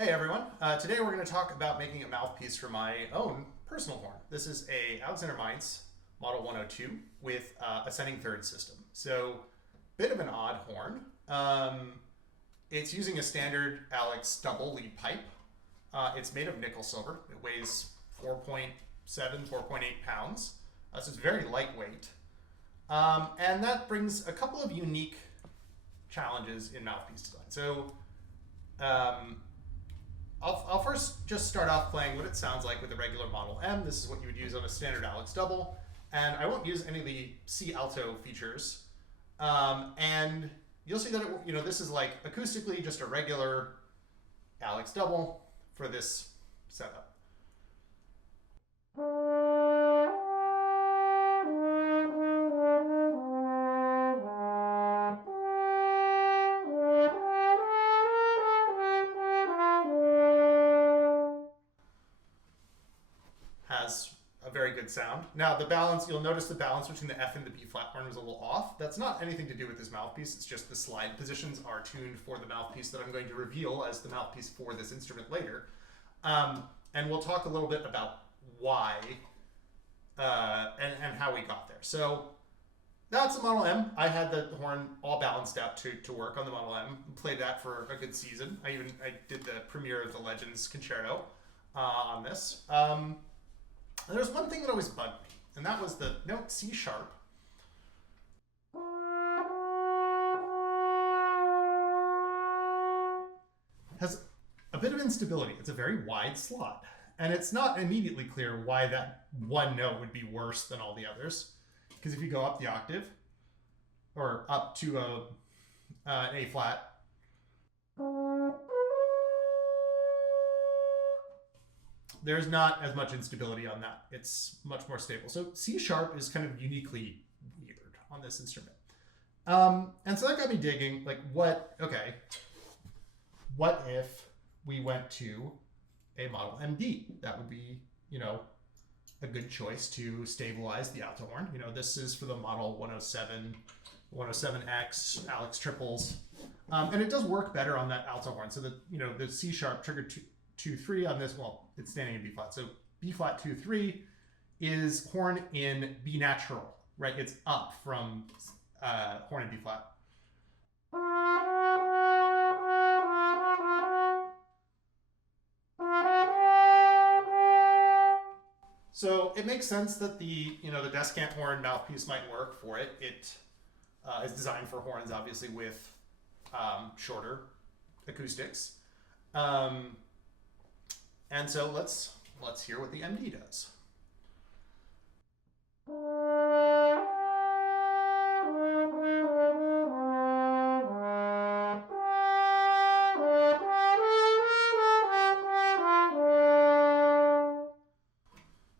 Hey everyone, today we're going to talk about making a mouthpiece for my own personal horn. This is a Alexander Mainz Model 102 with ascending third system. So, bit of an odd horn. It's using a standard Alex double lead pipe. It's made of nickel silver. It weighs 4.7, 4.8 pounds. So it's very lightweight. And that brings a couple of unique challenges in mouthpiece design. So, I'll first just start off playing what it sounds like with a regular Model M. This is what you would use on a standard Alex double. And I won't use any of the C alto features. And you'll see that this is like acoustically just a regular Alex double for this setup. Has a very good sound. Now the balance, you'll notice the balance between the F and the B flat horn was a little off. That's not anything to do with this mouthpiece. It's just the slide positions are tuned for the mouthpiece that I'm going to reveal as the mouthpiece for this instrument later. And we'll talk a little bit about why and how we got there. So that's the Model M. I had the horn all balanced out to work on the Model M. Played that for a good season. I did the premiere of the Legends Concerto on this. There's one thing that always bugged me, and that was the note C sharp. Has a bit of instability. It's a very wide slot, and it's not immediately clear why that one note would be worse than all the others. Because if you go up the octave, or up to an A flat, there's not as much instability on that. It's much more stable. So C sharp is kind of uniquely weird on this instrument. And so that got me digging, like what if we went to a Model MD? That would be, a good choice to stabilize the alto horn. This is for the Model 107, 107X, Alex triples. And it does work better on that alto horn. So the C sharp trigger 2-3 on this, well, it's standing in B flat. So B flat 2-3 is horn in B natural, right? It's up from horn in B flat. So it makes sense that the descant horn mouthpiece might work for it. It is designed for horns, obviously, with shorter acoustics. And so let's hear what the MD does.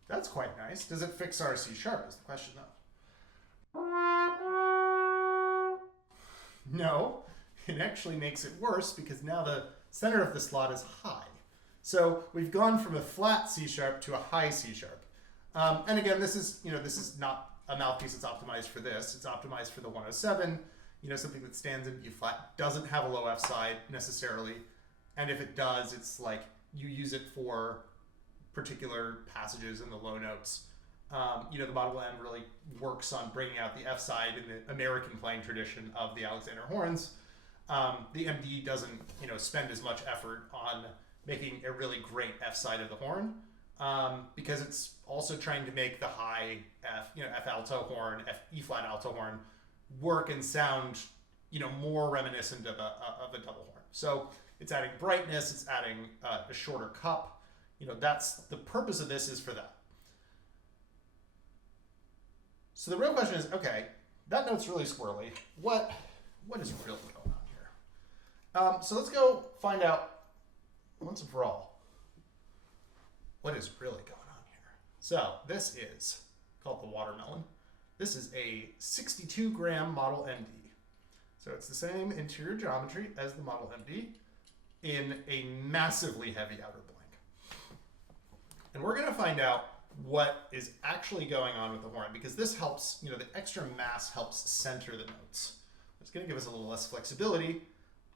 That's quite nice. Does it fix our C sharp is the question though. No, it actually makes it worse because now the center of the slot is high. So we've gone from a flat C sharp to a high C sharp. And again, this is not a mouthpiece that's optimized for this. It's optimized for the 107, something that stands in B flat, doesn't have a low F side necessarily. And if it does, it's like you use it for particular passages in the low notes. The Model M really works on bringing out the F side in the American playing tradition of the Alexander horns. The MD doesn't, spend as much effort on making a really great F side of the horn because it's also trying to make the high F, F alto horn, E flat alto horn work and sound, more reminiscent of a double horn. So it's adding brightness, it's adding a shorter cup. That's the purpose of this is for that. So the real question is, okay, that note's really squirrely. What is really going on here? So let's go find out once and for all what is really going on here. So this is called the watermelon. This is a 62-gram Model MD. So it's the same interior geometry as the Model MD in a massively heavy outer blank. And we're going to find out what is actually going on with the horn because this helps, the extra mass helps center the notes. It's going to give us a little less flexibility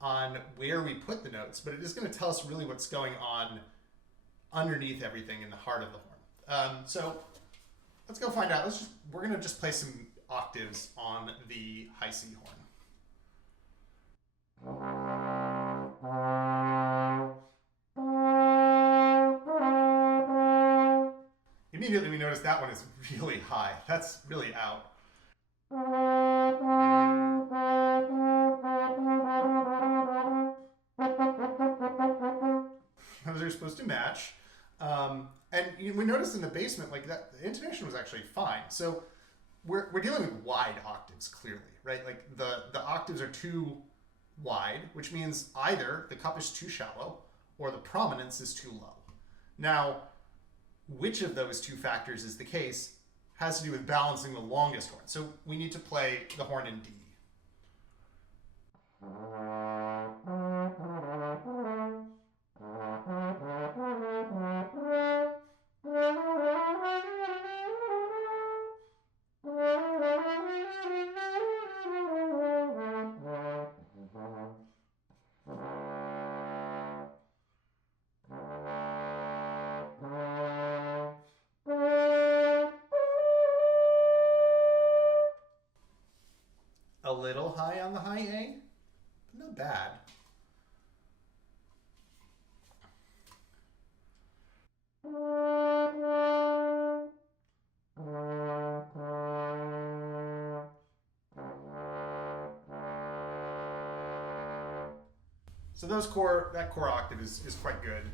on where we put the notes, but it is going to tell us really what's going on underneath everything in the heart of the horn. So let's go find out. We're going to just play some octaves on the high C horn. Immediately we notice that one is really high. That's really out. Those are supposed to match. And we noticed in the basement, like that, the intonation was actually fine. So we're dealing with wide octaves, clearly, right? Like the octaves are too wide, which means either the cup is too shallow or the prominence is too low. Now, which of those two factors is the case has to do with balancing the longest horn. So we need to play the horn in D. A little high on the high A, but not bad. So that core octave is quite good.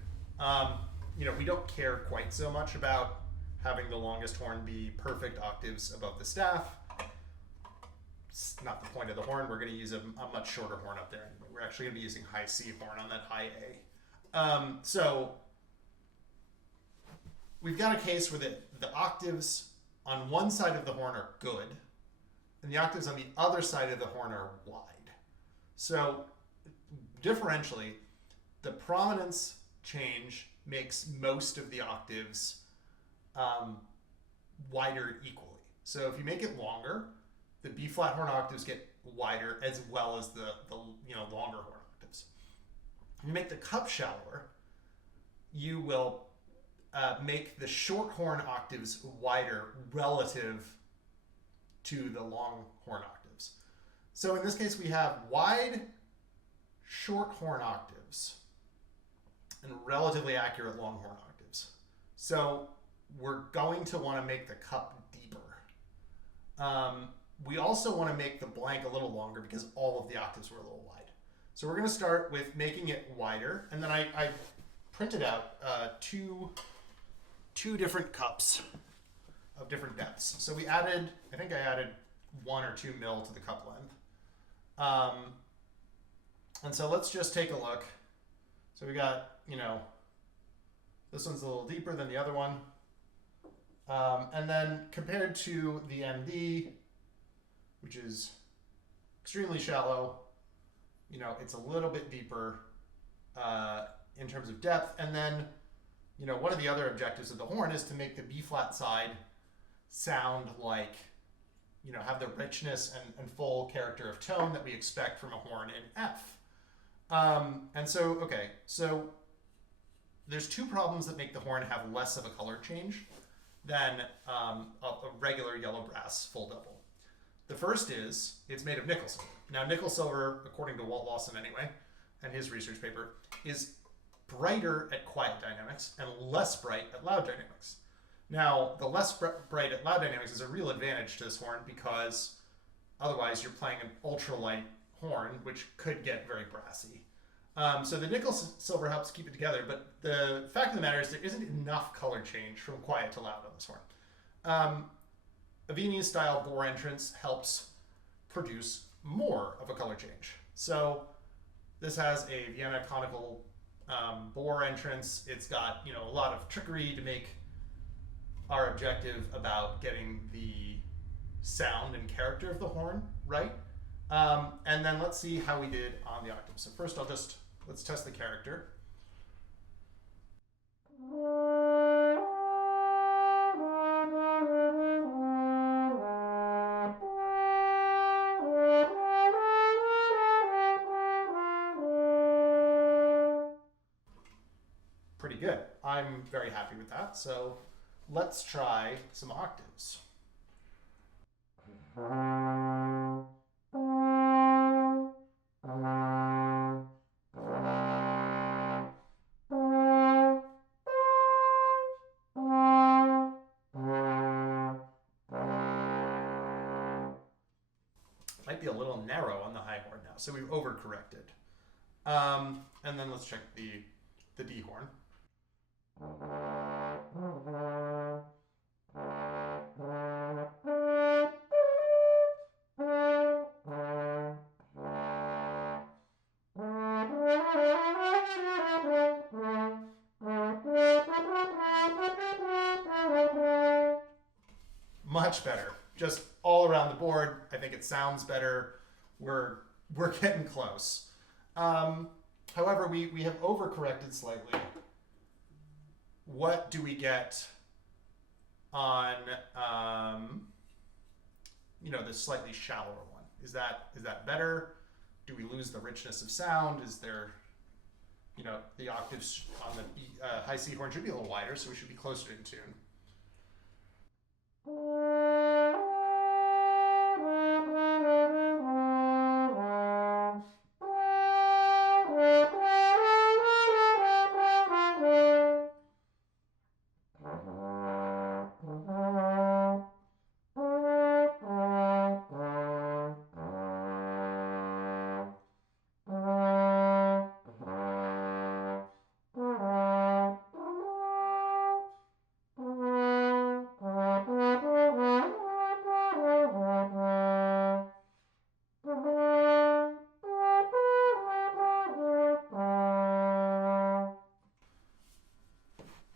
We don't care quite so much about having the longest horn be perfect octaves above the staff. It's not the point of the horn. We're going to use a much shorter horn up there anyway. We're actually going to be using high C horn on that high A. So we've got a case where the octaves on one side of the horn are good, and the octaves on the other side of the horn are wide. So differentially, the prominence change makes most of the octaves wider equally. So if you make it longer, the B flat horn octaves get wider as well as the longer horn octaves. If you make the cup shallower, you will make the short horn octaves wider relative to the long horn octaves. So in this case, we have wide short horn octaves and relatively accurate long horn octaves. So we're going to want to make the cup deeper. We also want to make the blank a little longer because all of the octaves were a little wide. So we're going to start with making it wider, and then I printed out two different cups of different depths. So I think I added 1 or 2 mil to the cup length. And so let's just take a look. So we got, this one's a little deeper than the other one. And then compared to the MD, which is extremely shallow, it's a little bit deeper in terms of depth. And then, one of the other objectives of the horn is to make the B flat side sound like, have the richness and full character of tone that we expect from a horn in F. So there's two problems that make the horn have less of a color change than a regular yellow brass full double. The first is it's made of nickel silver. Now, nickel silver, according to Walt Lawson anyway, and his research paper, is brighter at quiet dynamics and less bright at loud dynamics. Now, the less bright at loud dynamics is a real advantage to this horn because otherwise you're playing an ultralight horn, which could get very brassy. So the nickel silver helps keep it together, but the fact of the matter is there isn't enough color change from quiet to loud on this horn. A Viennese style bore entrance helps produce more of a color change. So this has a Vienna conical bore entrance. It's got a lot of trickery to make our objective about getting the sound and character of the horn right. And then let's see how we did on the octave. So first let's test the character. pretty good. I'm very happy with that. So let's try some octaves. Might be a little narrow on the high horn now, so we've overcorrected. And then let's check the D horn. Much better. Just all around the board. I think it sounds better. We're getting close. However, we have overcorrected slightly. What do we get on this slightly shallower one? Is that better? Do we lose the richness of sound? Is there the octaves on the high C horn should be a little wider, so we should be closer in tune.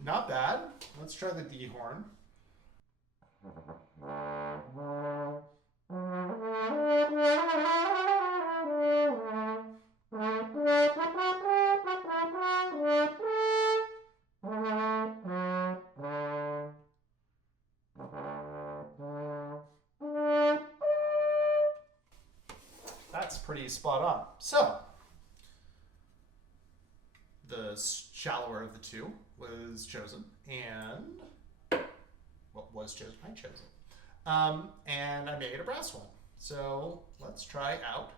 Not bad. Let's try the D horn. That's pretty spot on. So, the shallower of the two was chosen, and what was chosen? I chose it. And I made a brass one. So let's try out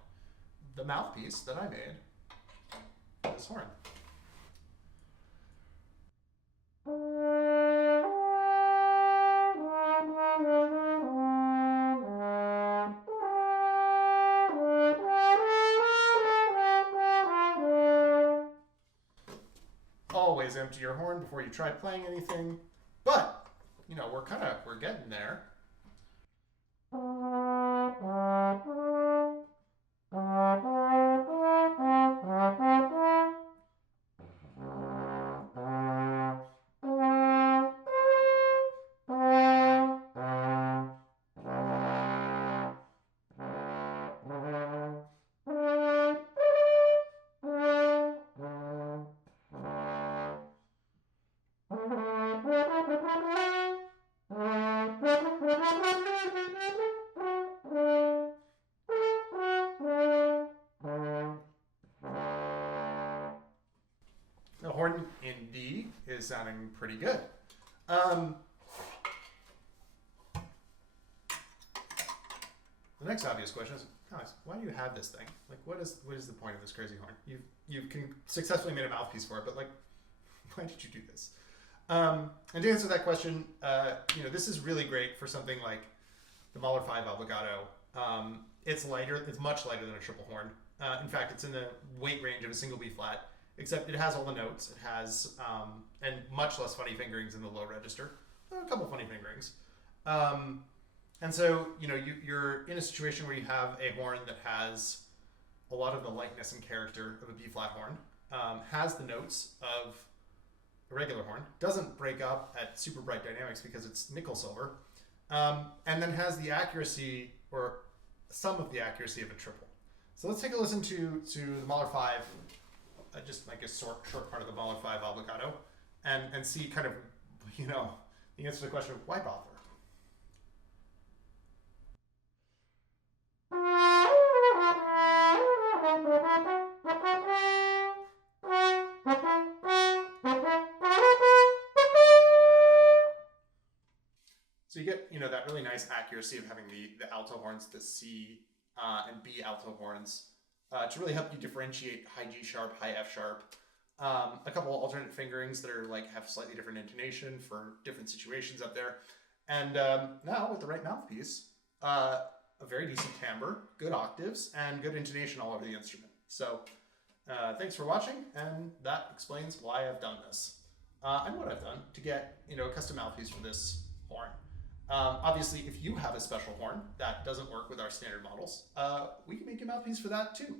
the mouthpiece that I made for this horn. Always empty your horn before you try playing anything, but we're getting there. The horn in D is sounding pretty good. The next obvious question is, guys, why do you have this thing? Like, what is the point of this crazy horn? You've successfully made a mouthpiece for it, but like, why did you do this? And to answer that question, this is really great for something like the Mahler 5 obligato. It's lighter. It's much lighter than a triple horn. In fact, it's in the weight range of a single B flat, except it has all the notes. It has, and much less funny fingerings in the low register. A couple funny fingerings. And so, you're in a situation where you have a horn that has a lot of the lightness and character of a B flat horn, has the notes of a regular horn, doesn't break up at super bright dynamics because it's nickel silver, and then has the accuracy, or some of the accuracy, of a triple. So let's take a listen to the Mahler 5, just like a short part of the Mahler 5 obligato, and see kind of, the answer to the question of why bother? So you get, that really nice accuracy of having the alto horns, the C and B alto horns, to really help you differentiate high G sharp, high F sharp. A couple of alternate fingerings that are have slightly different intonation for different situations up there. And now with the right mouthpiece, a very decent timbre, good octaves, and good intonation all over the instrument. So thanks for watching, and that explains why I've done this. And what I've done to get a custom mouthpiece for this horn. Obviously, if you have a special horn that doesn't work with our standard models, we can make a mouthpiece for that too.